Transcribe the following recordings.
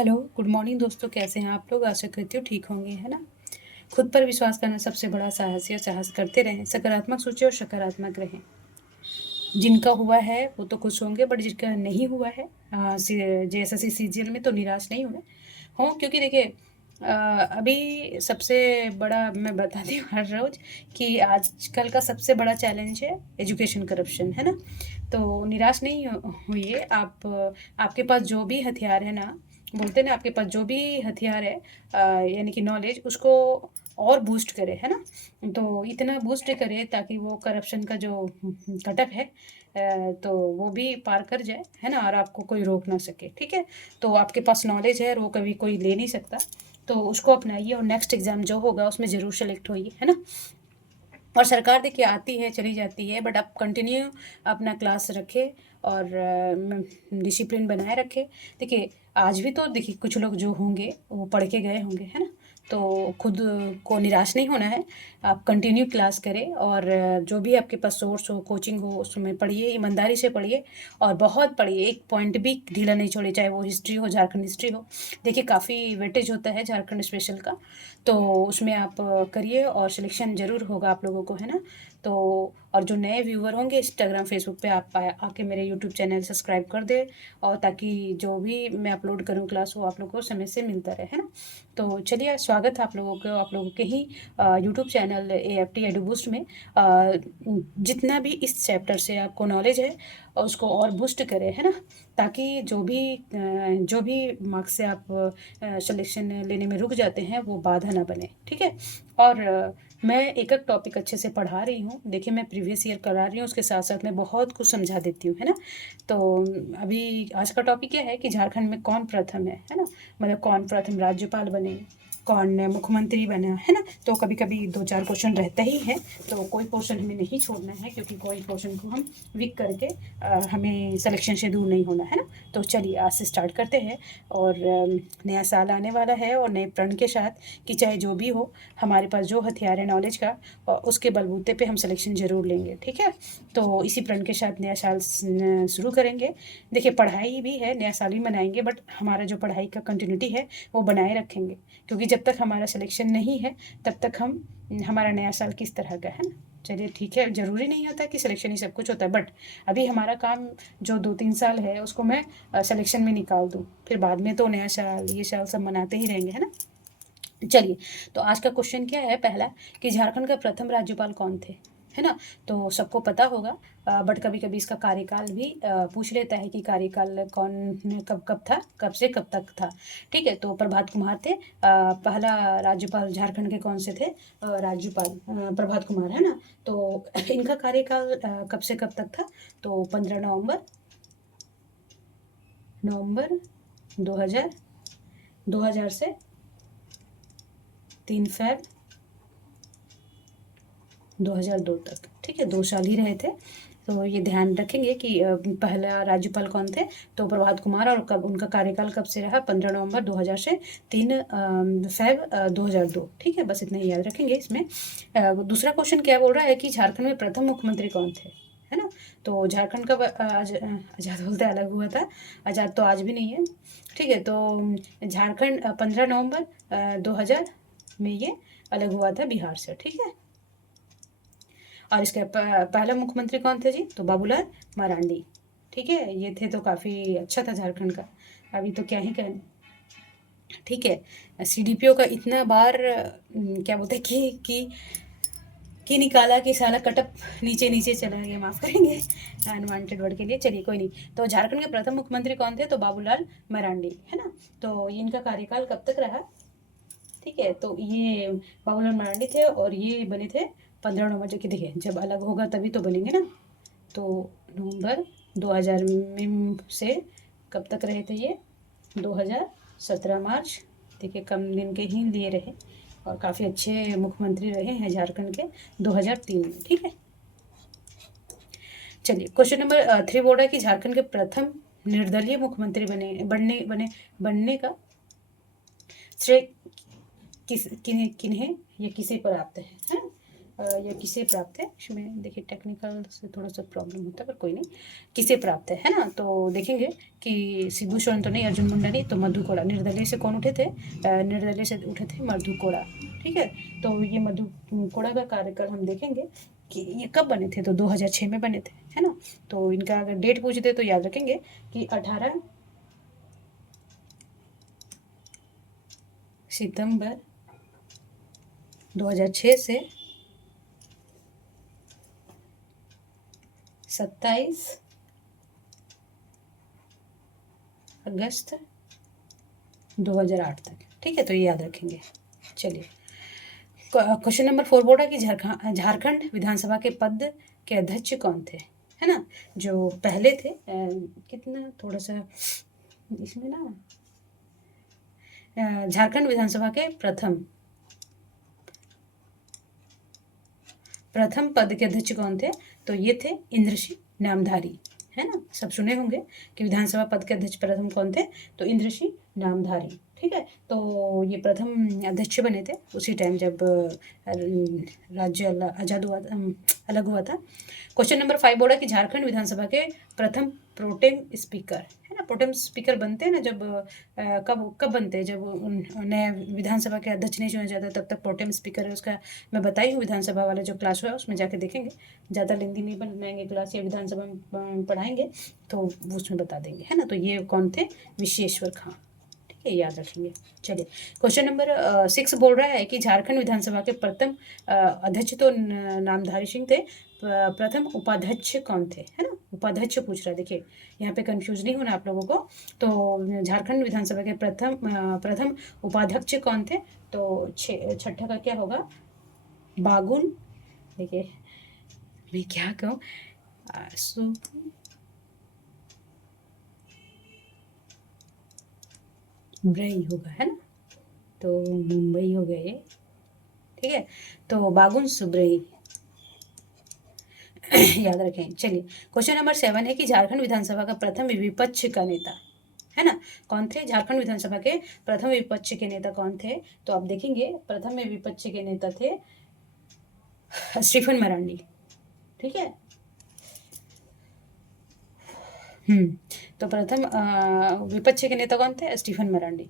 Hello, good morning दोस्तों, कैसे हैं आप लोग? आशा करती हूँ ठीक होंगे, है ना? खुद पर विश्वास करना सबसे बड़ा साहस है और साहस करते रहें, सकारात्मक सोचें और सकारात्मक रहें। जिनका हुआ है वो तो खुश होंगे, बट जिनका नहीं हुआ है जेएसएससी सीजीएल में, तो निराश नहीं हुए हों, क्योंकि देखिए अभी सबसे बड़ा मैं बताती हूँ हर रोज़ कि आजकल का सबसे बड़ा चैलेंज है एजुकेशन करप्शन, है ना? तो निराश नहीं हुइए आप। आपके पास जो भी हथियार है ना, बोलते हैं ना, आपके पास जो भी हथियार है यानी कि नॉलेज, उसको और बूस्ट करें, है ना? तो इतना बूस्ट करें ताकि वो करप्शन का जो कटक है तो वो भी पार कर जाए, है ना? और आपको कोई रोक ना सके, ठीक है? तो आपके पास नॉलेज है और वो कभी कोई ले नहीं सकता, तो उसको अपनाइए और नेक्स्ट एग्ज़ाम जो होगा उसमें ज़रूर सेलेक्ट होइए, है ना? और सरकार देखिए आती है चली जाती है, बट आप कंटिन्यू अपना क्लास रखें और डिसिप्लिन बनाए रखें। देखिए आज भी तो देखिए कुछ लोग जो होंगे वो पढ़ के गए होंगे, है ना? तो खुद को निराश नहीं होना है, आप कंटिन्यू क्लास करें और जो भी आपके पास सोर्स हो, कोचिंग हो, उसमें पढ़िए, ईमानदारी से पढ़िए और बहुत पढ़िए, एक पॉइंट भी ढीला नहीं छोड़िए, चाहे वो हिस्ट्री हो, झारखंड हिस्ट्री हो। देखिए काफ़ी वेटेज होता है झारखंड स्पेशल का, तो उसमें आप करिए और सिलेक्शन ज़रूर होगा आप लोगों को, है ना? तो और जो नए व्यूअर होंगे इंस्टाग्राम, फेसबुक पे आप आके मेरे यूट्यूब चैनल सब्सक्राइब कर दें, और ताकि जो भी मैं अपलोड करूँ क्लास, वो आप लोगों को समय से मिलता रहे, है ना? तो चलिए, स्वागत है आप लोगों के ही YouTube channel AFT Edu Boost में। जितना भी इस चैप्टर से आपको नॉलेज है उसको और बूस्ट करें, है ना? ताकि जो भी मार्क्स से आप सिलेक्शन लेने में रुक जाते हैं वो बाधा ना बने, ठीक है? और मैं एक एक टॉपिक अच्छे से पढ़ा रही हूँ। देखिए मैं प्रीवियस ईयर करा रही हूँ, उसके साथ साथ मैं बहुत कुछ समझा देती हूँ, है ना? तो अभी आज का टॉपिक क्या है कि झारखंड में कौन प्रथम है ना? मतलब कौन प्रथम राज्यपाल बने, कौन मुख्यमंत्री बना, है ना? तो कभी कभी दो चार क्वेश्चन रहता ही है, तो कोई क्वेश्चन हमें नहीं छोड़ना है, क्योंकि कोई क्वेश्चन को हम वीक करके हमें सिलेक्शन से दूर नहीं होना, है ना? तो चलिए आज से स्टार्ट करते हैं। और नया साल आने वाला है और नए प्रण के साथ कि चाहे जो भी हो, हमारे पास जो हथियार है नॉलेज का, उसके बलबूते पे हम सिलेक्शन ज़रूर लेंगे, ठीक है? तो इसी प्रण के साथ नया साल शुरू करेंगे। देखिए पढ़ाई भी है, नया साल भी मनाएंगे, बट हमारा जो पढ़ाई का कंटिन्यूटी है वो बनाए रखेंगे, क्योंकि जब तक हमारा सिलेक्शन नहीं है तब तक हम हमारा नया साल किस तरह का है ना? चलिए ठीक है, ज़रूरी नहीं होता कि सिलेक्शन ही सब कुछ होता है, बट अभी हमारा काम जो 2-3 साल है उसको मैं सिलेक्शन में निकाल दूँ, फिर बाद में तो नया साल ये साल सब मनाते ही रहेंगे, है ना? चलिए, तो आज का क्वेश्चन क्या है पहला, कि झारखंड का प्रथम राज्यपाल कौन थे, है ना? तो सबको पता होगा, बट कभी कभी इसका कार्यकाल भी पूछ लेता है कि कार्यकाल कौन कब कब था, कब से कब तक था, ठीक है? तो प्रभात कुमार थे पहला राज्यपाल झारखंड के। कौन से थे राज्यपाल? प्रभात कुमार, है ना? तो इनका कार्यकाल कब से कब तक था? तो 15 नवंबर 2000 से 3 फरवरी 2002 तक, ठीक है? 2 साल ही रहे थे। तो ये ध्यान रखेंगे कि पहला राज्यपाल कौन थे, तो प्रभात कुमार, और कब उनका कार्यकाल कब से रहा? 15 नवंबर 2000 से 3 फरवरी 2002, ठीक है? बस इतना ही याद रखेंगे इसमें। दूसरा क्वेश्चन क्या बोल रहा है कि झारखंड में प्रथम मुख्यमंत्री कौन थे, है ना? तो झारखंड कब आज़ाद बोलते अलग हुआ था, आज़ाद तो आज भी नहीं है, ठीक है? तो झारखंड 15 नवंबर 2000 में ये अलग हुआ था बिहार से, ठीक है? और इसका पहला मुख्यमंत्री कौन थे जी? तो बाबूलाल मरांडी, ठीक है? ये थे तो काफ़ी अच्छा था झारखंड का, अभी तो क्या ही कहने, ठीक है? सीडीपीओ का इतना बार क्या बोलते हैं कि निकाला कि साला कटअप नीचे नीचे चला गया, माफ़ करेंगे अनवांटेड वर्ड के लिए। चलिए कोई नहीं। तो झारखंड के प्रथम मुख्यमंत्री कौन थे? तो बाबूलाल मरांडी, है ना? तो इनका कार्यकाल कब तक रहा, ठीक है? तो ये बाबूलाल मरांडी थे और ये बने थे 15 नवंबर, जो कि देखिए जब अलग होगा तभी तो बनेंगे ना। तो नवंबर 2000 में से कब तक रहे थे ये? 2017 मार्च, देखिए कम दिन के ही लिए रहे, और काफ़ी अच्छे मुख्यमंत्री रहे हैं झारखंड के 2003 में, ठीक है? चलिए क्वेश्चन नंबर 3 बोल रहा है कि झारखंड के प्रथम निर्दलीय मुख्यमंत्री बनने का श्रेय किन्हें या किसे प्राप्त है? या किसे प्राप्त है, इसमें देखिए टेक्निकल से थोड़ा सा प्रॉब्लम होता है पर कोई नहीं, किसे प्राप्त है ना। तो देखेंगे कि शिबू सोरेन तो नहीं, अर्जुन मुंडा नहीं, तो मधु कोड़ा। निर्दलीय से कौन उठे थे? निर्दलीय से उठे थे मधु कोड़ा। ठीक है, तो ये मधु कोड़ा का कार्यकाल हम देखेंगे कि ये कब बने थे, तो 2006 में बने थे, है ना। तो इनका अगर डेट पूछते तो याद रखेंगे कि 18 सितंबर 2006 से 27 अगस्त 2008 तक। ठीक है, तो ये याद रखेंगे। चलिए, क्वेश्चन नंबर 4 बोल रहा है कि झारखंड विधानसभा के पद के अध्यक्ष कौन थे, है ना। जो पहले थे कितना थोड़ा सा इसमें ना, झारखंड विधानसभा के प्रथम पद के अध्यक्ष कौन थे, तो ये थे इंद्रसिंह नामधारी, है ना। सब सुने होंगे कि विधानसभा पद के अध्यक्ष प्रथम कौन थे, तो इंद्रसिंह नामधारी। ठीक है, तो ये प्रथम अध्यक्ष बने थे उसी टाइम जब राज्य आजाद हुआ, अलग हुआ था। क्वेश्चन नंबर 5 बोला कि झारखंड विधानसभा के प्रथम प्रोटेम स्पीकर, है ना। प्रोटेम स्पीकर बनते हैं ना जब कब कब बनते हैं, जब नया विधानसभा के अध्यक्ष नहीं चुना जाता तब तक प्रोटेम स्पीकर है उसका मैं बताई हूँ। विधानसभा वाला जो क्लास हुआ उसमें जाके देखेंगे, ज़्यादा लेंदी नहीं बनाएंगे क्लास, या विधानसभा में पढ़ाएंगे तो उसमें बता देंगे, है ना। तो ये कौन थे? विश्वेश्वर खां। ठीक है, याद रखेंगे। चलिए, क्वेश्चन नंबर 6 बोल रहा है कि झारखंड विधानसभा के प्रथम अध्यक्ष तो नामधारी सिंह थे, प्रथम उपाध्यक्ष कौन थे, है ना। उपाध्यक्ष पूछ रहा है, देखिए यहाँ पे कंफ्यूज नहीं होना आप लोगों को। तो झारखंड विधानसभा के प्रथम उपाध्यक्ष कौन थे, तो छठा का क्या होगा? बागुन, देखिए मैं क्या कहूँ, ब्रई होगा, है ना। तो मुंबई हो गए, ठीक है। तो बागुन सुब्रई याद रखें। चलिए, क्वेश्चन नंबर 7 है कि झारखंड विधानसभा का प्रथम विपक्ष का नेता, है ना, कौन थे? झारखंड विधानसभा के प्रथम विपक्ष के नेता कौन थे, तो आप देखेंगे प्रथम में विपक्ष के नेता थे स्टीफन मरांडी। ठीक है, तो प्रथम विपक्ष के नेता कौन थे? स्टीफन मरांडी।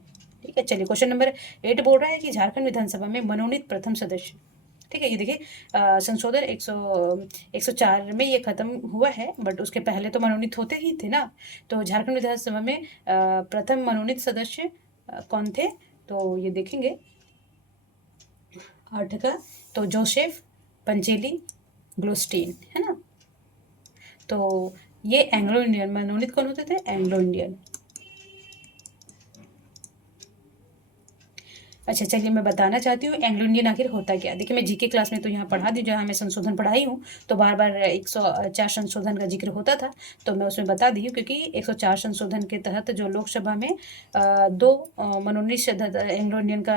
ठीक है, चलिए, क्वेश्चन नंबर 8 बोल रहा है कि झारखंड विधानसभा में मनोनीत प्रथम सदस्य। ठीक है, ये देखिए संशोधन 104 में ये खत्म हुआ है, बट उसके पहले तो मनोनीत होते ही थे ना। तो झारखंड विधानसभा में प्रथम मनोनीत सदस्य कौन थे, तो ये देखेंगे 8 का, तो जोसेफ पंचेली ग्लोस्टीन, है ना। तो ये एंग्लो इंडियन मनोनीत कौन होते थे? Anglo Indian. अच्छा, चलिए मैं बताना चाहती हूँ एंग्लो इंडियन आखिर होता क्या। देखिए, मैं जीके क्लास में तो यहाँ पढ़ा दी, जहाँ मैं संशोधन पढ़ाई हूँ, तो बार बार 104 संशोधन का जिक्र होता था, तो मैं उसमें बता दी हूँ क्योंकि 104 संशोधन के तहत जो लोकसभा में 2 मनोनीत एंग्लो इंडियन का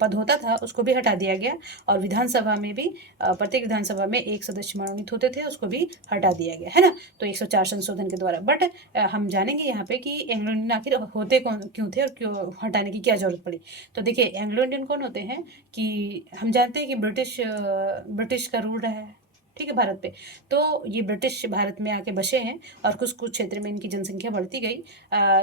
पद होता था उसको भी हटा दिया गया, और विधानसभा में भी प्रत्येक विधानसभा में 1 सदस्य मनोनीत होते थे, उसको भी हटा दिया गया, है ना। तो 104 संशोधन के द्वारा। बट हम जानेंगे यहाँ पे कि एंग्लो इंडियन आखिर होते कौन क्यों थे और क्यों हटाने की क्या जरूरत पड़ी। तो देखिए, एंग्लो इंडियन कौन होते हैं कि हम जानते हैं कि ब्रिटिश का रूल रहा है, ठीक है, भारत पे। तो ये ब्रिटिश भारत में आके बसे हैं और कुछ कुछ क्षेत्र में इनकी जनसंख्या बढ़ती गई।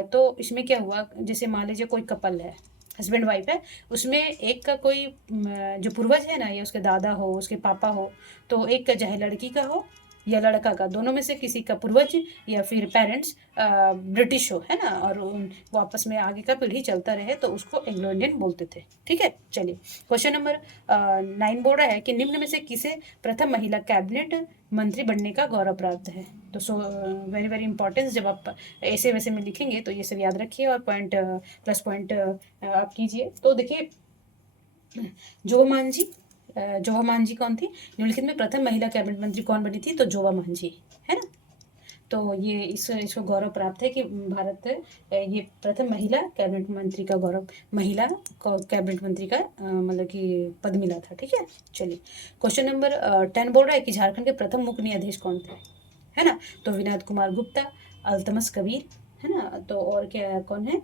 तो इसमें क्या हुआ, जैसे मान लीजिए कोई कपल है, हस्बैंड वाइफ है, उसमें एक का कोई जो पूर्वज है ना, या उसके दादा हो, उसके पापा हो, तो एक का चाहे लड़की का हो या लड़का का, दोनों में से किसी का पूर्वज या फिर पेरेंट्स ब्रिटिश हो, है ना, और वो आपस में आगे का पीढ़ी चलता रहे, तो उसको एंग्लो इंडियन बोलते थे। ठीक है, चलिए, क्वेश्चन नंबर 9 बोल रहा है कि निम्न में से किसे प्रथम महिला कैबिनेट मंत्री बनने का गौरव प्राप्त है। तो वेरी वेरी इंपॉर्टेंस, जब आप ऐसे वैसे में लिखेंगे तो ये सब याद रखिए और पॉइंट प्लस पॉइंट आप कीजिए। तो देखिए, जोवा मांझी कौन थी? निम्नलिखित में प्रथम महिला कैबिनेट मंत्री कौन बनी थी? तो जोवा मांझी, है ना। तो ये इसको गौरव प्राप्त है कि भारत ये प्रथम महिला कैबिनेट मंत्री का गौरव, महिला कैबिनेट मंत्री का मतलब कि पद मिला था। ठीक है, चलिए, क्वेश्चन नंबर 10 बोल रहा है कि झारखंड के प्रथम मुख्य न्यायाधीश कौन थे, है ना। तो विनोद कुमार गुप्ता, अल्तमस कबीर, है ना। तो और क्या कौन है,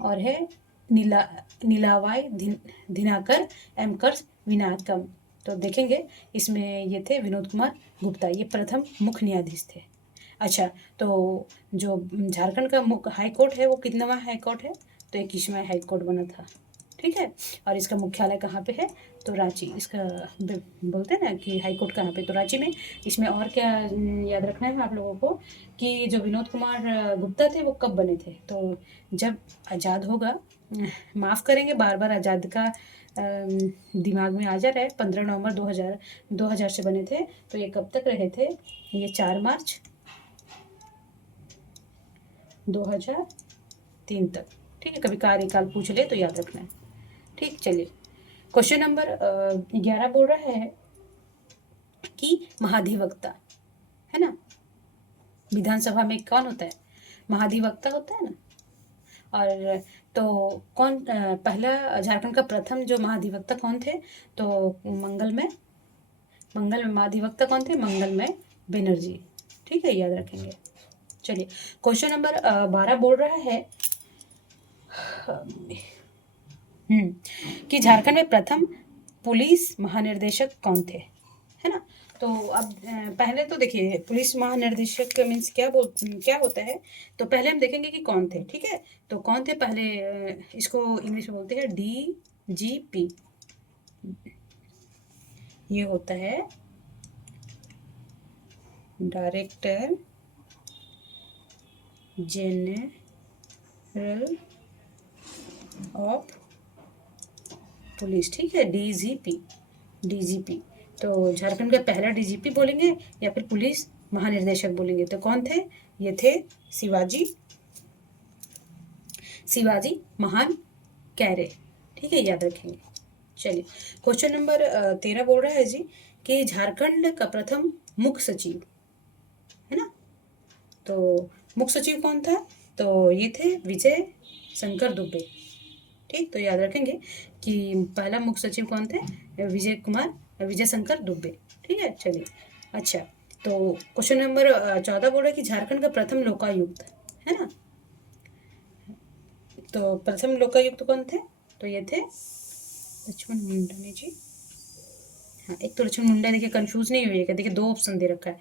और है नीलावाय दिनाकर एमकर विनायकम। तो देखेंगे इसमें ये थे विनोद कुमार गुप्ता, ये प्रथम मुख्य न्यायाधीश थे। अच्छा, तो जो झारखंड का मुख्य हाई कोर्ट है वो कितनावा हाई कोर्ट है? तो 21वां हाई कोर्ट बना था। ठीक है, और इसका मुख्यालय कहाँ पे है? तो रांची। इसका बोलते हैं ना कि हाई कोर्ट कहाँ पे, तो रांची में। इसमें और क्या याद रखना है आप लोगों को कि जो विनोद कुमार गुप्ता थे वो कब बने थे? तो जब आज़ाद होगा, माफ़ करेंगे बार बार आज़ाद का दिमाग में आ जा रहा है, 15 नवंबर 2000 से बने थे। तो ये कब तक रहे थे? ये 4 मार्च 2003 तक। ठीक है, कभी कार्यकाल पूछ ले तो याद रखना है। ठीक, चलिए क्वेश्चन नंबर 11 बोल रहा है कि महाधिवक्ता, है ना, विधानसभा में कौन होता है? महाधिवक्ता होता है ना। और तो कौन पहला झारखंड का प्रथम जो महाधिवक्ता कौन थे? तो मंगलमय महाधिवक्ता कौन थे? मंगलमय बनर्जी। ठीक है, याद रखेंगे। चलिए क्वेश्चन नंबर 12 बोल रहा है कि झारखंड में प्रथम पुलिस महानिर्देशक कौन थे, है ना। तो अब पहले तो देखिए पुलिस महानिर्देशक मीन्स क्या होता है, तो पहले हम देखेंगे कि कौन थे। ठीक है, तो कौन थे पहले, इसको इंग्लिश में बोलते हैं DGP। ये होता है डायरेक्टर जनरल ऑफ पुलिस। ठीक है, DGP। तो झारखंड का पहला DGP बोलेंगे या फिर पुलिस महानिर्देशक बोलेंगे? तो कौन थे? ये थे शिवाजी महान कैरे। ठीक है, याद रखेंगे। चलिए क्वेश्चन नंबर 13 बोल रहा है जी कि झारखंड का प्रथम मुख्य सचिव, है ना। तो मुख्य सचिव कौन था? तो ये थे विजय शंकर दुबे। ठीक, तो याद रखेंगे कि पहला मुख्य सचिव कौन थे? विजय शंकर दुबे। ठीक है, चलिए। अच्छा, तो क्वेश्चन नंबर 14 बोल रहा है कि झारखंड का प्रथम लोकायुक्त, है ना। तो प्रथम लोकायुक्त कौन थे? तो ये थे लक्ष्मण मुंडा जी। हाँ, एक तो लक्ष्मण मुंडा, देखिए कंफ्यूज नहीं होइएगा, देखिए 2 ऑप्शन दे रखा है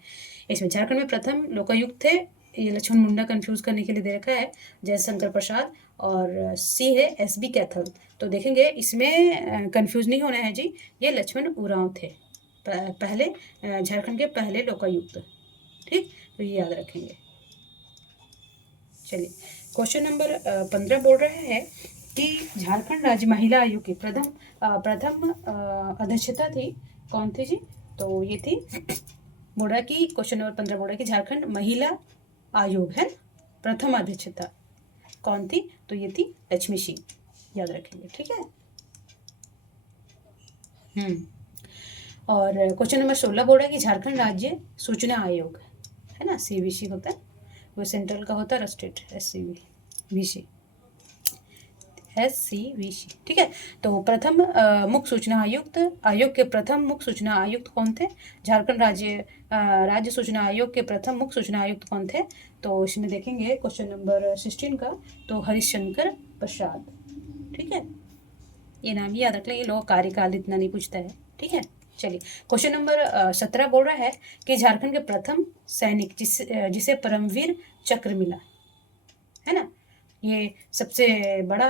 इसमें। झारखंड में प्रथम लोकायुक्त थे, ये लक्ष्मण मुंडा कंफ्यूज करने के लिए दे रखा है, जयशंकर प्रसाद। और सी है SB कैथल। तो देखेंगे इसमें कंफ्यूज नहीं होना है जी, ये लक्ष्मण उरांव थे पहले झारखंड के पहले लोकायुक्त। ठीक, तो ये याद रखेंगे। चलिए क्वेश्चन नंबर 15 बोल रहा है कि झारखंड राज्य महिला आयोग की प्रथम अध्यक्षता थी, कौन थी जी? तो ये थी बोल रहा कि क्वेश्चन नंबर 15 बोल रहा है कि झारखंड महिला आयोग है प्रथम अध्यक्षता कौन थी? तो ये थी लक्ष्मी सिंह, याद रखेंगे। ठीक है। और क्वेश्चन नंबर 16 बोल रहा है कि झारखंड राज्य सूचना आयोग, है ना, CVC होता है, वो सेंट्रल का होता है, स्टेट SCVC। ठीक है, तो प्रथम मुख्य सूचना आयोग के प्रथम मुख्य सूचना आयुक्त कौन थे? झारखंड राज्य सूचना आयोग के प्रथम मुख्य सूचना आयुक्त कौन थे? तो इसमें देखेंगे क्वेश्चन नंबर 16 का, तो हरिशंकर प्रसाद। ठीक है, ये नाम ही याद रख लें, ये लोग कार्यकाल इतना नहीं पूछता है। ठीक है, चलिए क्वेश्चन नंबर 17 बोल रहा है कि झारखंड के प्रथम सैनिक जिसे परमवीर चक्र मिला, है ना, ये सबसे बड़ा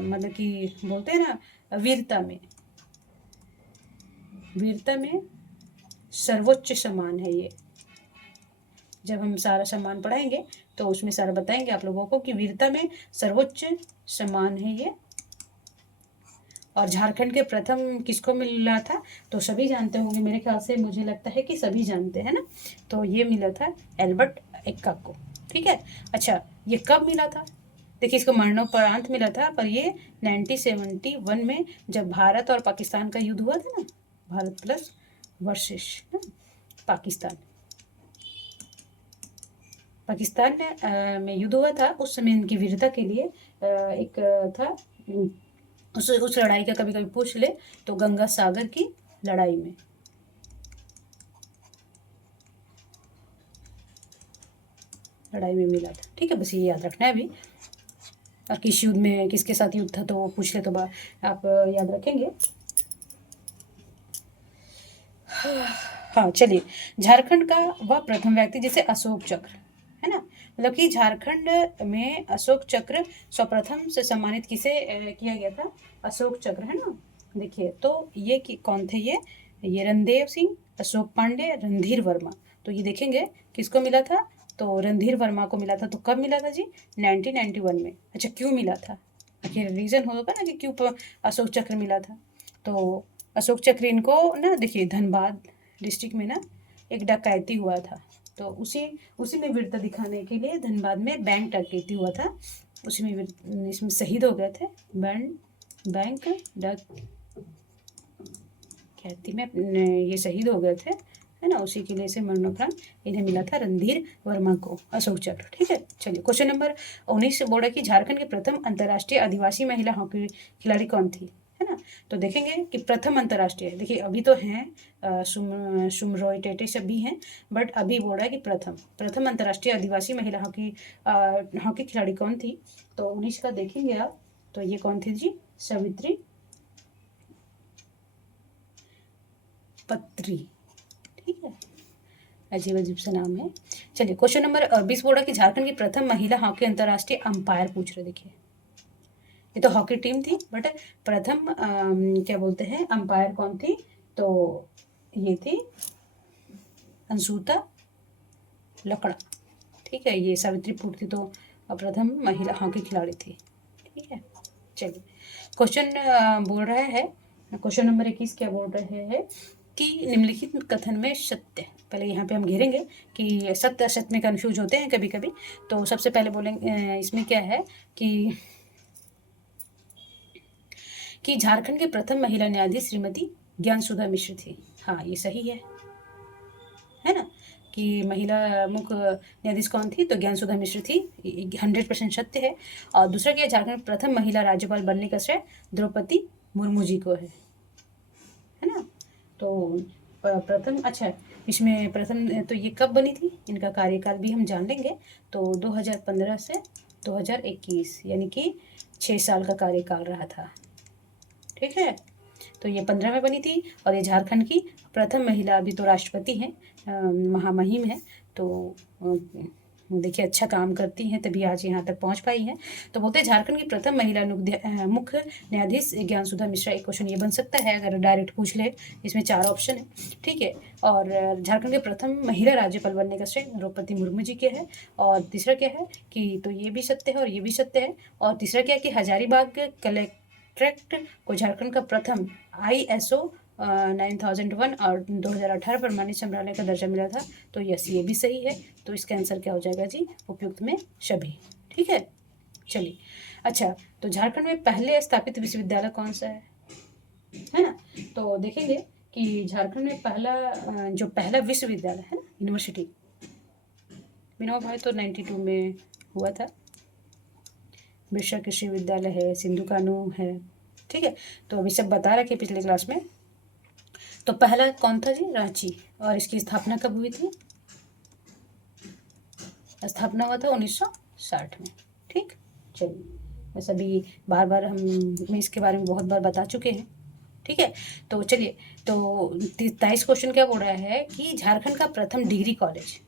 मतलब कि बोलते हैं ना वीरता में सर्वोच्च सम्मान है ये। जब हम सारा सम्मान पढ़ाएंगे तो उसमें सारा बताएंगे आप लोगों को कि वीरता में सर्वोच्च सम्मान है ये। और झारखंड के प्रथम किसको मिला था? तो सभी जानते होंगे मेरे ख्याल से, मुझे लगता है कि सभी जानते हैं ना। तो ये मिला था एल्बर्ट एक्का को। ठीक है, अच्छा ये कब मिला था? देखिए इसको मरणोपरांत मिला था, पर ये 1971 में जब भारत और पाकिस्तान का युद्ध हुआ था ना, भारत प्लस वर्सेस पाकिस्तान में युद्ध हुआ था, उस समय इनकी वीरता के लिए एक था, उस लड़ाई का कभी कभी पूछ ले तो गंगा सागर की लड़ाई में मिला था। ठीक है, बस ये याद रखना है अभी। और किस युद्ध में किसके साथ युद्ध था तो वो पूछ ले तो आप याद रखेंगे। हाँ चलिए, झारखंड का वह प्रथम व्यक्ति जिसे अशोक चक्र, है ना, मतलब कि झारखंड में अशोक चक्र सर्वप्रथम से सम्मानित किसे किया गया था, अशोक चक्र, है ना। देखिए तो ये कौन थे ये रणदेव सिंह, अशोक पांडे, रणधीर वर्मा। तो ये देखेंगे किसको मिला था, तो रणधीर वर्मा को मिला था। तो कब मिला था जी, 1991 में। अच्छा क्यों मिला था, आखिर रीज़न होगा ना कि क्यों अशोक चक्र मिला था। तो अशोक चक्र इनको ना, देखिए धनबाद डिस्ट्रिक्ट में ना एक डकैती हुआ था, तो उसी में वीरता दिखाने के लिए धनबाद में बैंक डकैती हुआ था, उसी में इसमें शहीद हो गए थे। बैंक डकैती में ये शहीद हो गए थे, है ना, उसी के लिए से मरणोपरांत इन्हें मिला था रणधीर वर्मा को अशोक चक्र। ठीक है, चलिए क्वेश्चन नंबर 19 से बोला कि झारखंड की प्रथम अंतर्राष्ट्रीय आदिवासी महिला हॉकी खिलाड़ी कौन थी, है ना। तो देखेंगे कि प्रथम अंतर्राष्ट्रीय, देखिए अभी तो हैं सुमरोय टेटे सब भी हैं, बट अभी बोल रहा है कि प्रथम अंतर्राष्ट्रीय आदिवासी महिला हॉकी खिलाड़ी कौन थी। तो 19 का देखेंगे आप, तो ये कौन थी जी, सावित्री पत्री। ठीक है, अजीब अजीब सा नाम है। चलिए क्वेश्चन नंबर 20 बोला कि झारखंड की प्रथम महिला हॉकी अंतर्राष्ट्रीय अंपायर पूछ रहे। देखिए ये तो हॉकी टीम थी, बट प्रथम क्या बोलते हैं अंपायर कौन थी, तो ये थी अंशुता लकड़ा। ठीक है, ये सावित्री पूर्ति तो प्रथम महिला हॉकी खिलाड़ी थी। ठीक है, चलिए क्वेश्चन बोल रहा है, क्वेश्चन नंबर 21 क्या बोल रहे हैं कि निम्नलिखित कथन में सत्य, पहले यहाँ पे हम घेरेंगे कि सत्य असत्य में कन्फ्यूज होते हैं कभी कभी। तो सबसे पहले बोलेंगे इसमें क्या है कि झारखंड के प्रथम महिला न्यायाधीश श्रीमती ज्ञानसुधा मिश्र थी। हाँ ये सही है ना, कि महिला मुख्य न्यायाधीश कौन थी, तो ज्ञानसुधा मिश्र थी, 100% सत्य है। और दूसरा क्या, झारखंड प्रथम महिला राज्यपाल बनने का श्रेय द्रौपदी मुर्मू जी को है ना। तो प्रथम, अच्छा इसमें प्रथम तो ये कब बनी थी, इनका कार्यकाल भी हम जान लेंगे। तो 2015 से 2021 यानी कि 6 साल का कार्यकाल रहा था। ठीक है, तो ये 15 में बनी थी और ये झारखंड की प्रथम महिला, अभी तो राष्ट्रपति हैं, महामहिम है। तो देखिए अच्छा काम करती हैं तभी आज यहाँ तक पहुँच पाई हैं। तो बोलते हैं झारखंड की प्रथम महिला मुख्य न्यायाधीश ज्ञानसुधा मिश्रा। एक क्वेश्चन ये बन सकता है अगर डायरेक्ट पूछ ले, इसमें 4 ऑप्शन है। ठीक है, और झारखंड के प्रथम महिला राज्यपाल बनने का श्रेय द्रौपदी मुर्मू जी के है। और तीसरा क्या है कि, तो ये भी सत्य है और ये भी सत्य है। और तीसरा क्या है कि हजारीबाग कलेक्ट्रेट को झारखंड का प्रथम ISO 9001 और 2018 पर माननीय संग्रहालय का दर्जा मिला था। तो यस ये भी सही है। तो इसका आंसर क्या हो जाएगा जी, उपयुक्त में सभी। ठीक है, चलिए अच्छा, तो झारखंड में पहले स्थापित विश्वविद्यालय कौन सा है ना। तो देखेंगे कि झारखंड में जो पहला विश्वविद्यालय है ना, यूनिवर्सिटी, विनोबा भाई तो 92 में हुआ था। बिरसा कृषि विद्यालय है, सिंधु कानू है। ठीक है, तो अभी सब बता रखे पिछले क्लास में। तो पहला कौन था जी, रांची। और इसकी स्थापना कब हुई थी, स्थापना हुआ था 1960 में। ठीक, चलिए वैसे भी बार बार हम इसके बारे में बहुत बार बता चुके हैं। ठीक है, तो चलिए, तो 23 क्वेश्चन क्या बोल रहा है कि झारखंड का प्रथम डिग्री कॉलेज,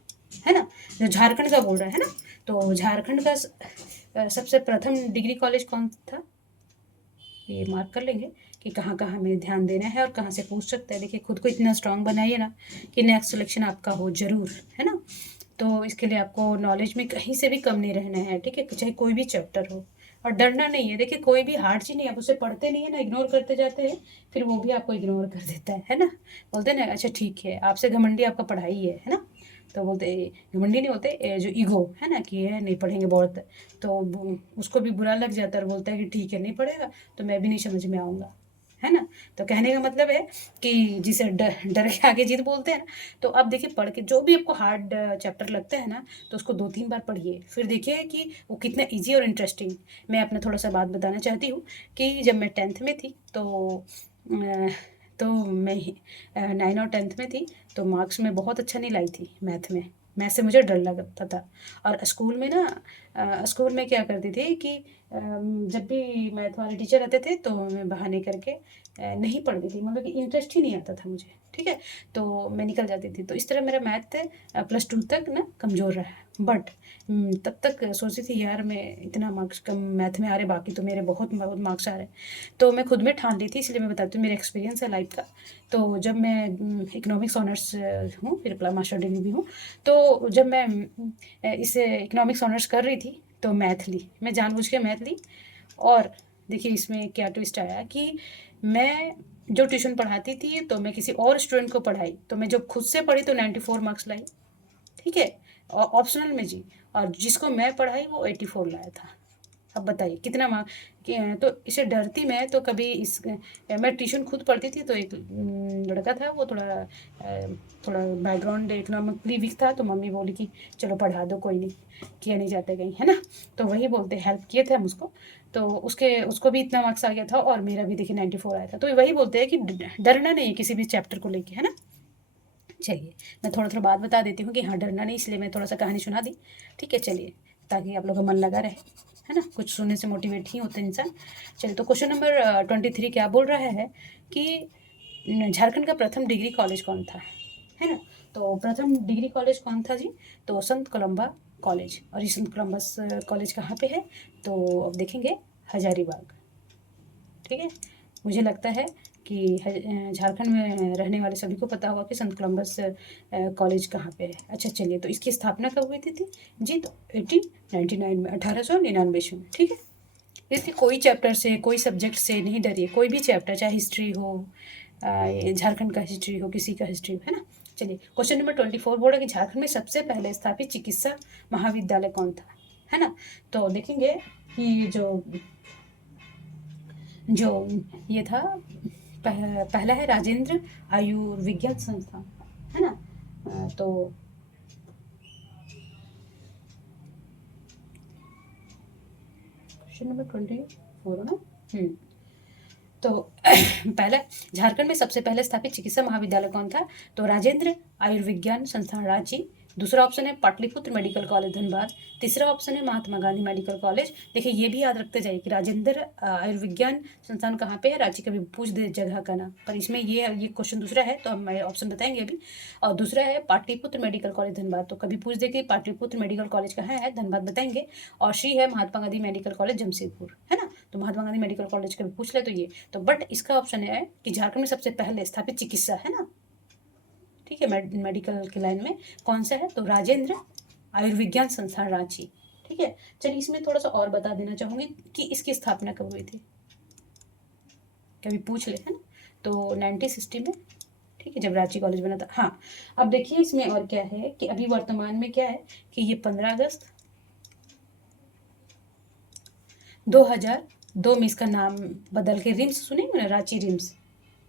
है ना, जो झारखंड का बोल रहा है ना, तो झारखंड का सबसे प्रथम डिग्री कॉलेज कौन था, ये मार्क कर लेंगे कि कहाँ कहाँ हमें ध्यान देना है और कहाँ से पूछ सकता है। देखिए खुद को इतना स्ट्रांग बनाइए ना कि नेक्स्ट सिलेक्शन आपका हो जरूर, है ना। तो इसके लिए आपको नॉलेज में कहीं से भी कम नहीं रहना है। ठीक है, चाहे कोई भी चैप्टर हो, और डरना नहीं है। देखिए कोई भी हार्ड चीज़ नहीं, आप उसे पढ़ते नहीं है ना, इग्नोर करते जाते हैं, फिर वो भी आपको इग्नोर कर देता है ना। बोलते हैं ना, अच्छा ठीक है आपसे घमंडी आपका पढ़ाई है ना। तो बोलते घमंडी नहीं होते, जो ईगो है ना कि ये नहीं पढ़ेंगे बहुत, तो उसको भी बुरा लग जाता है और बोलता है कि ठीक है नहीं पढ़ेगा तो मैं भी नहीं समझ में आऊँगा, है ना। तो कहने का मतलब है कि जिसे डर के आगे जीत बोलते हैं ना। तो अब देखिए पढ़ के जो भी आपको हार्ड चैप्टर लगता है ना, तो उसको 2-3 बार पढ़िए, फिर देखिए कि वो कितना ईजी और इंटरेस्टिंग। मैं अपना थोड़ा सा बात बताना चाहती हूँ कि जब मैं 10th में थी तो मैं 9 और 10th में थी, तो मार्क्स में बहुत अच्छा नहीं लाई थी मैथ से मुझे डर लगता था। और स्कूल में क्या करती थी कि जब भी मैथ वाले टीचर आते थे तो मैं बहाने करके नहीं पढ़ती थी, मतलब कि इंटरेस्ट ही नहीं आता था मुझे, ठीक है, तो मैं निकल जाती थी। तो इस तरह मेरा मैथ +2 तक ना कमज़ोर रहा है। बट तब तक सोचती थी यार मैं इतना मार्क्स कम मैथ में आ रहे, बाकी तो मेरे बहुत बहुत मार्क्स आ रहे। तो मैं खुद में ठान ली थी, इसलिए मैं बताती हूँ, मेरा एक्सपीरियंस है लाइफ का। तो जब मैं इकोनॉमिक्स ऑनर्स हूँ, फिर मास्टर डिग्री भी हूँ। तो जब मैं इस इकोनॉमिक्स ऑनर्स कर रही थी तो मैथ ली, मैं जानबूझ के मैथ ली। और देखिए इसमें क्या ट्विस्ट आया कि मैं जो ट्यूशन पढ़ाती थी तो मैं किसी और स्टूडेंट को पढ़ाई, तो मैं जब खुद से पढ़ी तो 94 मार्क्स लाई, ठीक है, ऑप्शनल में जी। और जिसको मैं पढ़ाई वो 84 लाया था। अब बताइए कितना तो इसे डरती मैं तो कभी इस मैं ट्यूशन खुद पढ़ती थी। तो एक लड़का था, वो थोड़ा बैकग्राउंड इकोनॉमिकली वीक था, तो मम्मी बोली कि चलो पढ़ा दो, कोई नहीं, किया नहीं जाता कहीं, है ना। तो वही बोलते हेल्प किए थे हम उसको। तो उसको भी इतना मार्क्स आ गया था और मेरा भी देखिए 94 आया था। तो वही बोलते हैं कि डरना नहीं है किसी भी चैप्टर को लेके, है ना। चलिए मैं थोड़ा थोड़ा बात बता देती हूँ कि हाँ डरना नहीं, इसलिए मैं थोड़ा सा कहानी सुना दी, ठीक है। चलिए ताकि आप लोगों का मन लगा रहे, है ना, कुछ सुनने से मोटिवेट ही होता है इंसान। चलिए तो क्वेश्चन नंबर 23 क्या बोल रहा है कि झारखंड का प्रथम डिग्री कॉलेज कौन था, है ना। तो प्रथम डिग्री कॉलेज कौन था जी, तो संत कोलम्बा कॉलेज। और ये संत कोलम्बस कॉलेज कहाँ पे है, तो अब देखेंगे हजारीबाग, ठीक है। मुझे लगता है कि झारखंड में रहने वाले सभी को पता होगा कि संत कोलम्बस कॉलेज कहाँ पे है। अच्छा चलिए, तो इसकी स्थापना कब हुई थी जी, तो 1899 में, 1899 में, ठीक है। इसलिए कोई चैप्टर से, कोई सब्जेक्ट से नहीं डरिए, कोई भी चैप्टर, चाहे हिस्ट्री हो, झारखंड का हिस्ट्री हो, किसी का हिस्ट्री हो, है ना। चलिए क्वेश्चन नंबर 24 बोला कि झारखंड में सबसे पहले स्थापित चिकित्सा महाविद्यालय कौन था, है ना। तो देखेंगे कि जो ये था, पहला है राजेंद्र आयुर्विज्ञान संस्थान, है ना। तो क्वेश्चन नंबर 24 ना। तो पहला, झारखंड में सबसे पहले स्थापित चिकित्सा महाविद्यालय कौन था, तो राजेंद्र आयुर्विज्ञान संस्थान रांची। दूसरा ऑप्शन है पाटलिपुत्र मेडिकल कॉलेज धनबाद। तीसरा ऑप्शन है महात्मा गांधी मेडिकल कॉलेज। देखिए ये भी याद रखते जाइए कि राजेंद्र आयुर्विज्ञान संस्थान कहाँ पे है, रांची। कभी पूछ दे जगह का नाम, पर इसमें ये क्वेश्चन दूसरा है, तो हम ऑप्शन बताएंगे अभी। और दूसरा है पाटलिपुत्र मेडिकल कॉलेज धनबाद, तो कभी पूछ दे कि पाटलिपुत्र मेडिकल कॉलेज कहाँ है, धनबाद बताएंगे। और सी है महात्मा गांधी मेडिकल कॉलेज जमशेदपुर, है ना। तो महात्मा गांधी मेडिकल कॉलेज कभी पूछ ले तो ये, तो बट इसका ऑप्शन है कि झारखंड में सबसे पहले स्थापित चिकित्सा, है ना, ठीक है, मेडिकल के लाइन में कौन सा है, तो राजेंद्र आयुर्विज्ञान संस्थान रांची, ठीक है। चलिए इसमें थोड़ा सा और बता देना चाहूँगी कि इसकी स्थापना कब हुई थी, कभी पूछ ले, है ना। तो 1960 में, ठीक है, जब रांची कॉलेज बना था। हाँ अब देखिए इसमें और क्या है कि अभी वर्तमान में क्या है कि ये 15 अगस्त 2002 में इसका नाम बदल के रिम्स, सुनेंगे ना, रांची रिम्स,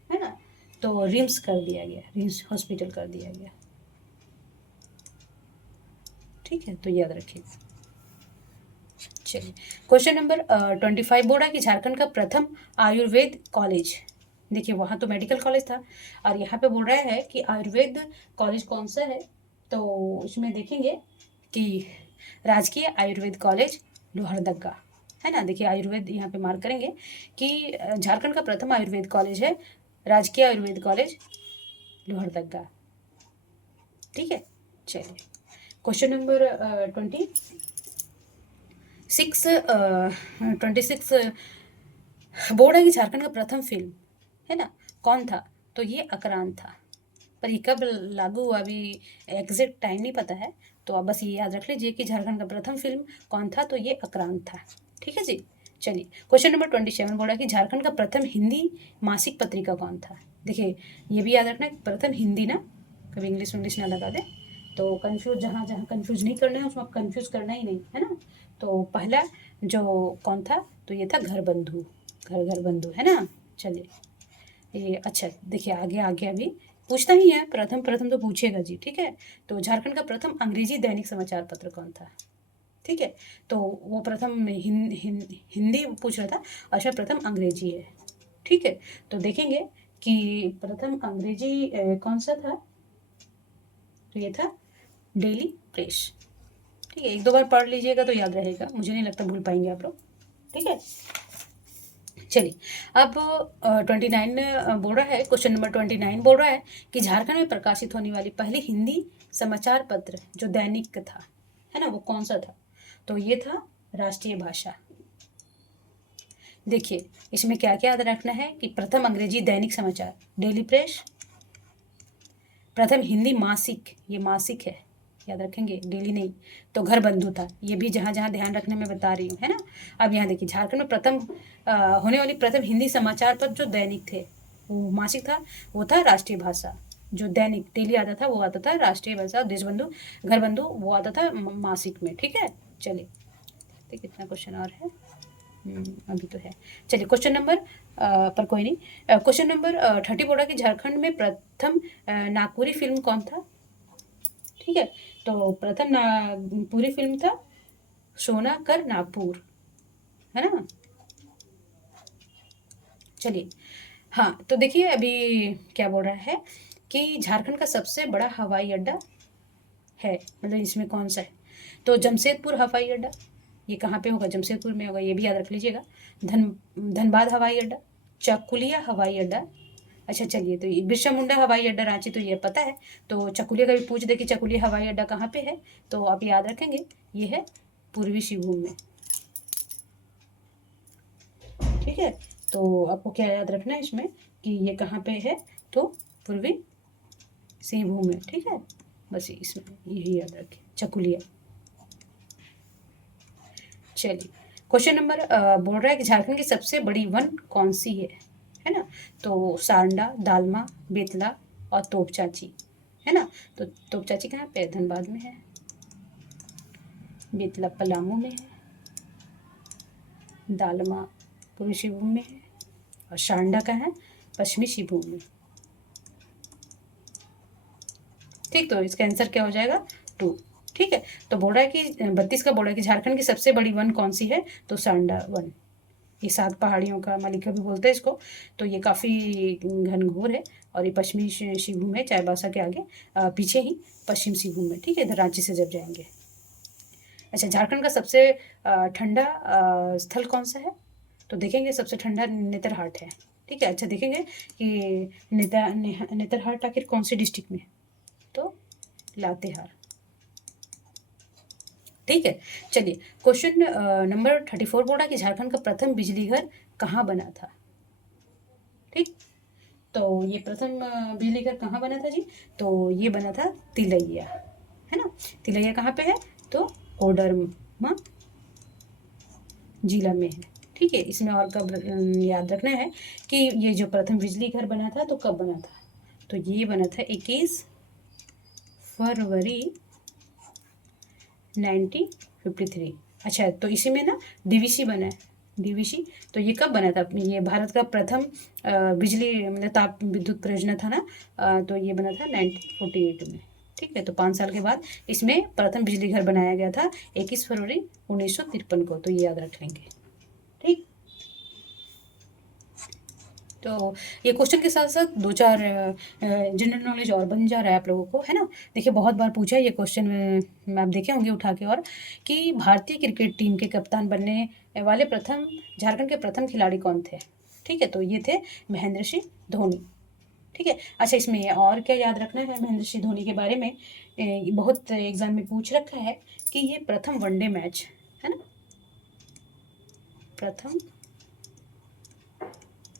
है ना। तो रिम्स कर दिया गया, रिम्स हॉस्पिटल कर दिया गया, ठीक है, तो याद रखिएगा। चलिए क्वेश्चन नंबर 25 बोला कि झारखंड का प्रथम आयुर्वेद कॉलेज, देखिए वहाँ तो मेडिकल कॉलेज था और यहाँ पे बोल रहा है कि आयुर्वेद कॉलेज कौन सा है। तो उसमें देखेंगे कि राजकीय आयुर्वेद कॉलेज लोहरदगा, है ना। देखिए आयुर्वेद यहाँ पे मार्क करेंगे कि झारखंड का प्रथम आयुर्वेद कॉलेज है राजकीय आयुर्वेद कॉलेज लोहरदगा, ठीक है। चलिए क्वेश्चन नंबर 26 बोर्ड है कि झारखंड का प्रथम फिल्म, है ना, कौन था, तो ये अक्रांत था। पर ये कब लागू हुआ अभी एग्जैक्ट टाइम नहीं पता है, तो आप बस ये याद रख लीजिए कि झारखंड का प्रथम फिल्म कौन था, तो ये अक्रांत था, ठीक है जी। चलिए क्वेश्चन नंबर 27 बोला कि झारखंड का प्रथम हिंदी मासिक पत्रिका कौन था। देखिए ये भी याद रखना है, प्रथम हिंदी ना, कभी इंग्लिश इंग्लिश ना लगा दे, तो कन्फ्यूज जहाँ जहाँ कन्फ्यूज नहीं करना है उसमें कन्फ्यूज करना ही नहीं, है ना। तो पहला जो कौन था, तो ये था घर बंधु, घर घर बंधु, है ना। चलिए ये अच्छा देखिए आगे आगे अभी पूछता ही है, प्रथम प्रथम तो पूछेगा जी, ठीक है। तो झारखंड का प्रथम अंग्रेजी दैनिक समाचार पत्र कौन था, ठीक है। तो वो प्रथम हिंदी पूछ रहा था, अच्छा प्रथम अंग्रेजी है, ठीक है। तो देखेंगे कि प्रथम अंग्रेजी कौन सा था, तो ये था डेली प्रेस, ठीक है। एक दो बार पढ़ लीजिएगा तो याद रहेगा, मुझे नहीं लगता भूल पाएंगे आप लोग। ठीक है। चलिए अब 29 बोल रहा है, क्वेश्चन नंबर 29 बोल रहा है कि झारखंड में प्रकाशित होने वाली पहली हिंदी समाचार पत्र जो दैनिक था, है ना, वो कौन सा था? तो ये था राष्ट्रीय भाषा। देखिए इसमें क्या क्या याद रखना है कि प्रथम अंग्रेजी दैनिक समाचार डेली प्रेस, प्रथम हिंदी मासिक, ये मासिक है, याद रखेंगे, डेली नहीं, तो घर बंधु था, ये भी जहाँ जहाँ ध्यान रखने में बता रही हूँ, है ना। अब यहाँ देखिए झारखंड में प्रथम होने वाली प्रथम हिंदी समाचार पत्र जो दैनिक थे, वो मासिक था, वो था राष्ट्रीय भाषा। जो दैनिक डेली आता था वो आता था राष्ट्रीय भाषा, देशबंधु, घर बंधु वो आता था मासिक में, ठीक है। चलिए देखते कितना क्वेश्चन और है। अभी तो है। चलिए क्वेश्चन नंबर पर कोई नहीं, क्वेश्चन नंबर 30 बोला कि झारखंड में प्रथम नागपुरी फिल्म कौन था? ठीक है, तो प्रथम नागपुरी फिल्म था सोना कर नागपुर, है ना। चलिए हाँ, तो देखिए अभी क्या बोल रहा है कि झारखंड का सबसे बड़ा हवाई अड्डा है, मतलब इसमें कौन सा है? तो जमशेदपुर हवाई अड्डा, ये कहाँ पे होगा? जमशेदपुर में होगा, ये भी याद रख लीजिएगा। धनबाद हवाई अड्डा, चकुलिया हवाई अड्डा। अच्छा चलिए, तो ये बिरसा मुंडा हवाई अड्डा रांची तो ये पता है, तो चकुलिया का भी पूछ दे कि चकुलिया हवाई अड्डा कहाँ पे है, तो आप याद रखेंगे ये है पूर्वी सिंहभूम में, ठीक है। तो आपको क्या याद रखना है इसमें कि ये कहाँ पे है, तो पूर्वी सिंहभूम में, ठीक है। बस इसमें यही याद रखें, चकुलिया। चलिए क्वेश्चन नंबर बोल रहा है कि झारखंड की सबसे बड़ी वन कौन सी है ना। तो सांडा, दालमा, बेतला और तोपचाची, है ना। तो तोपचाची कहाँ पे है? धनबाद में है। बेतला पलामू में है, दालमा पूर्वी सिंहभूम में है, और सांडा कहाँ है? पश्चिमी सिंहभूम में, ठीक। तो इसका आंसर क्या हो जाएगा? 2, ठीक है। तो बोल रहा है कि 32 का बोल रहा है कि झारखंड की सबसे बड़ी वन कौन सी है? तो सांडा वन, ये 7 पहाड़ियों का मालिका भी बोलते हैं इसको। तो ये काफ़ी घनघोर है और ये पश्चिमी सिंहभूम है, चाईबासा के आगे पीछे ही पश्चिम सिंहभूम में, ठीक है, इधर रांची से जब जाएंगे। अच्छा झारखंड का सबसे ठंडा स्थल कौन सा है? तो देखेंगे सबसे ठंडा नेतरहाट है, ठीक है। अच्छा देखेंगे कि नेतरहाट आखिर कौन सी डिस्ट्रिक्ट में है? तो लातेहार, ठीक है। चलिए क्वेश्चन नंबर 34 बोला कि झारखंड का प्रथम बिजली घर कहाँ बना था, ठीक। तो ये प्रथम बिजली घर कहाँ बना था जी? तो ये बना था तिलैया, है ना। तिलैया कहाँ पे है? तो कोडरमा जिला में है, ठीक है। इसमें और कब याद रखना है कि ये जो प्रथम बिजली घर बना था तो कब बना था? तो ये बना था 21 फरवरी 1953। अच्छा तो इसी में ना डीवीसी बना है, डीवीसी। तो ये कब बना था? ये भारत का प्रथम बिजली मतलब ताप विद्युत परियोजना था ना, तो ये बना था 1948 में, ठीक है। तो 5 साल के बाद इसमें प्रथम बिजली घर बनाया गया था 21 फरवरी 1953 को, तो ये याद रख लेंगे, ठीक। तो ये क्वेश्चन के साथ साथ 2-4 जनरल नॉलेज और बन जा रहा है आप लोगों को, है ना। देखिए बहुत बार पूछा है ये क्वेश्चन में आप देखे होंगे उठा के, और कि भारतीय क्रिकेट टीम के कप्तान बनने वाले प्रथम झारखंड के प्रथम खिलाड़ी कौन थे? ठीक है, तो ये थे महेंद्र सिंह धोनी, ठीक है। अच्छा इसमें और क्या याद रखना है महेंद्र सिंह धोनी के बारे में? बहुत एग्जाम में पूछ रखा है कि ये प्रथम वनडे मैच, है ना, प्रथम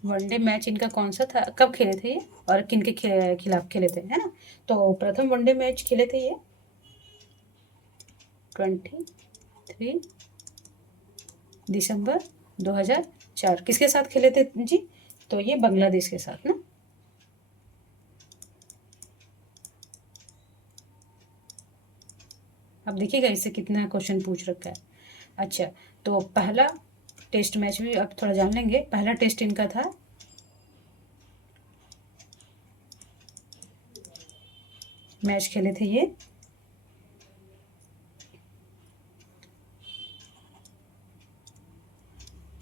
वनडे मैच इनका कौन सा था, कब खेले थे ये, और किन के खिलाफ खेले थे, है ना। तो प्रथम वनडे मैच खेले थे ये 23 दिसंबर 2004, किसके साथ खेले थे जी? तो ये बांग्लादेश के साथ ना। अब देखिएगा इससे कितना क्वेश्चन पूछ रखा है। अच्छा तो पहला टेस्ट मैच भी अब थोड़ा जान लेंगे। पहला टेस्ट इनका था मैच खेले थे ये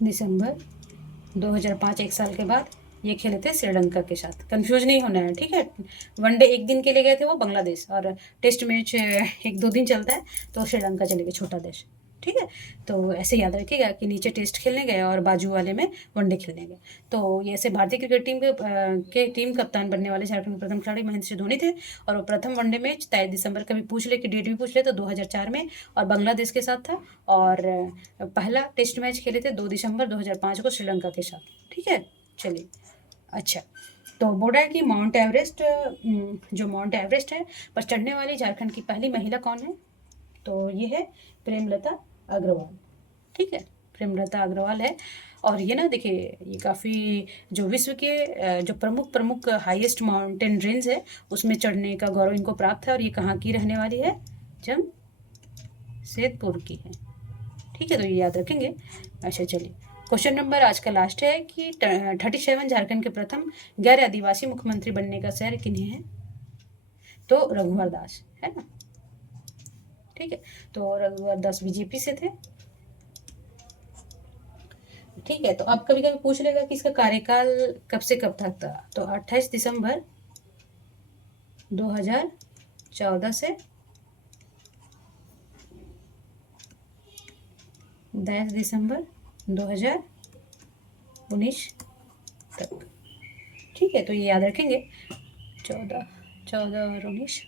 दिसंबर 2005, 1 साल के बाद ये खेले थे श्रीलंका के साथ। कंफ्यूज नहीं होना है, ठीक है। वनडे 1 दिन के लिए गए थे वो बांग्लादेश, और टेस्ट मैच 1-2 दिन चलता है तो श्रीलंका चले गए, छोटा देश, ठीक है। तो ऐसे याद रखिएगा कि नीचे टेस्ट खेलने गए और बाजू वाले में वनडे खेलने गए। तो ये ऐसे भारतीय क्रिकेट टीम के टीम कप्तान बनने वाले झारखंड के प्रथम खिलाड़ी महेंद्र सिंह धोनी थे और वो प्रथम वनडे मैच 23 दिसंबर, कभी पूछ ले कि डेट भी पूछ ले तो 2004 में, और बांग्लादेश के साथ था। और पहला टेस्ट मैच खेले थे 2 दिसंबर 2005 को श्रीलंका के साथ। ठीक है, चलिए। अच्छा, तो बोल रहा है कि माउंट एवरेस्ट, जो माउंट एवरेस्ट है पर चढ़ने वाली झारखंड की पहली महिला कौन है? तो ये है प्रेमलता अग्रवाल। ठीक है, प्रेमलता अग्रवाल है। और ये ना देखिए, ये काफ़ी जो विश्व के जो प्रमुख प्रमुख हाईएस्ट माउंटेन रेंज है उसमें चढ़ने का गौरव इनको प्राप्त है। और ये कहाँ की रहने वाली है? जमशेदपुर की है। ठीक है, तो ये याद रखेंगे। अच्छा, चलिए, क्वेश्चन नंबर आज का लास्ट है कि 37 झारखंड के प्रथम गैर आदिवासी मुख्यमंत्री बनने का शहर किन्हें है? तो रघुवर दास है ना। ठीक है, तो रघुवर दास बीजेपी से थे। ठीक है, तो अब कभी कभी पूछ लेगा कि इसका कार्यकाल कब से कब तक था। तो 28 दिसंबर 2014 से 10 दिसंबर 2019 तक। ठीक है, तो ये याद रखेंगे। 14 और 19,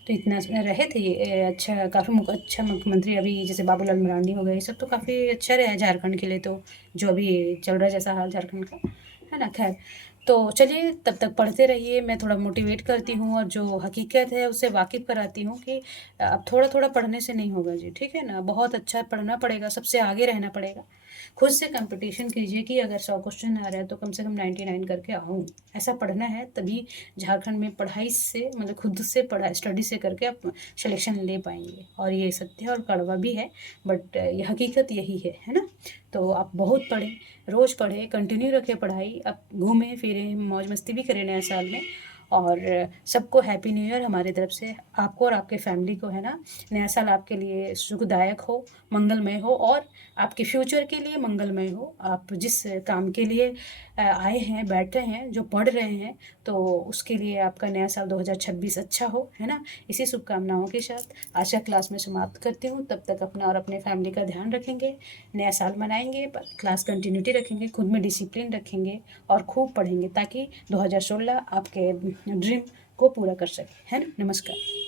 तो इतना रहे थे ये। अच्छा, काफ़ी अच्छा मुख्यमंत्री अभी जैसे बाबूलाल मरांडी हो गए, ये सब तो काफ़ी अच्छा रहे झारखंड के लिए। तो जो अभी चल रहा है जैसा हाल झारखंड का, है ना। खैर, तो चलिए, तब तक पढ़ते रहिए। मैं थोड़ा मोटिवेट करती हूँ और जो हकीकत है उससे वाकिफ़ कराती हूँ कि अब थोड़ा थोड़ा पढ़ने से नहीं होगा जी। ठीक है ना, बहुत अच्छा पढ़ना पड़ेगा, सबसे आगे रहना पड़ेगा। खुद से कंपटीशन कीजिए कि अगर 100 क्वेश्चन आ रहा है तो कम से कम 99 करके आऊँ। ऐसा पढ़ना है, तभी झारखंड में पढ़ाई से मतलब खुद से पढ़ाई स्टडी से करके आप सिलेक्शन ले पाएंगे। और ये सत्य और कड़वा भी है, बट ये हकीकत यही है ना। तो आप बहुत पढ़ें, रोज़ पढ़ें, कंटिन्यू रखें पढ़ाई। आप घूमें फिरें, मौज मस्ती भी करें नए साल में। और सबको हैप्पी न्यू ईयर हमारी तरफ से, आपको और आपके फैमिली को, है ना। नया साल आपके लिए सुखदायक हो, मंगलमय हो और आपके फ्यूचर के लिए मंगलमय हो। आप जिस काम के लिए आए हैं, बैठ रहे हैं, जो पढ़ रहे हैं, तो उसके लिए आपका नया साल 2026 अच्छा हो, है ना। इसी शुभकामनाओं के साथ आज का क्लास में समाप्त करती हूँ। तब तक अपना और अपने फैमिली का ध्यान रखेंगे, नया साल मनाएंगे, क्लास कंटिन्यूटी रखेंगे, खुद में डिसिप्लिन रखेंगे और खूब पढ़ेंगे ताकि 2016 आपके ड्रीम को पूरा कर सके, है ना। नमस्कार।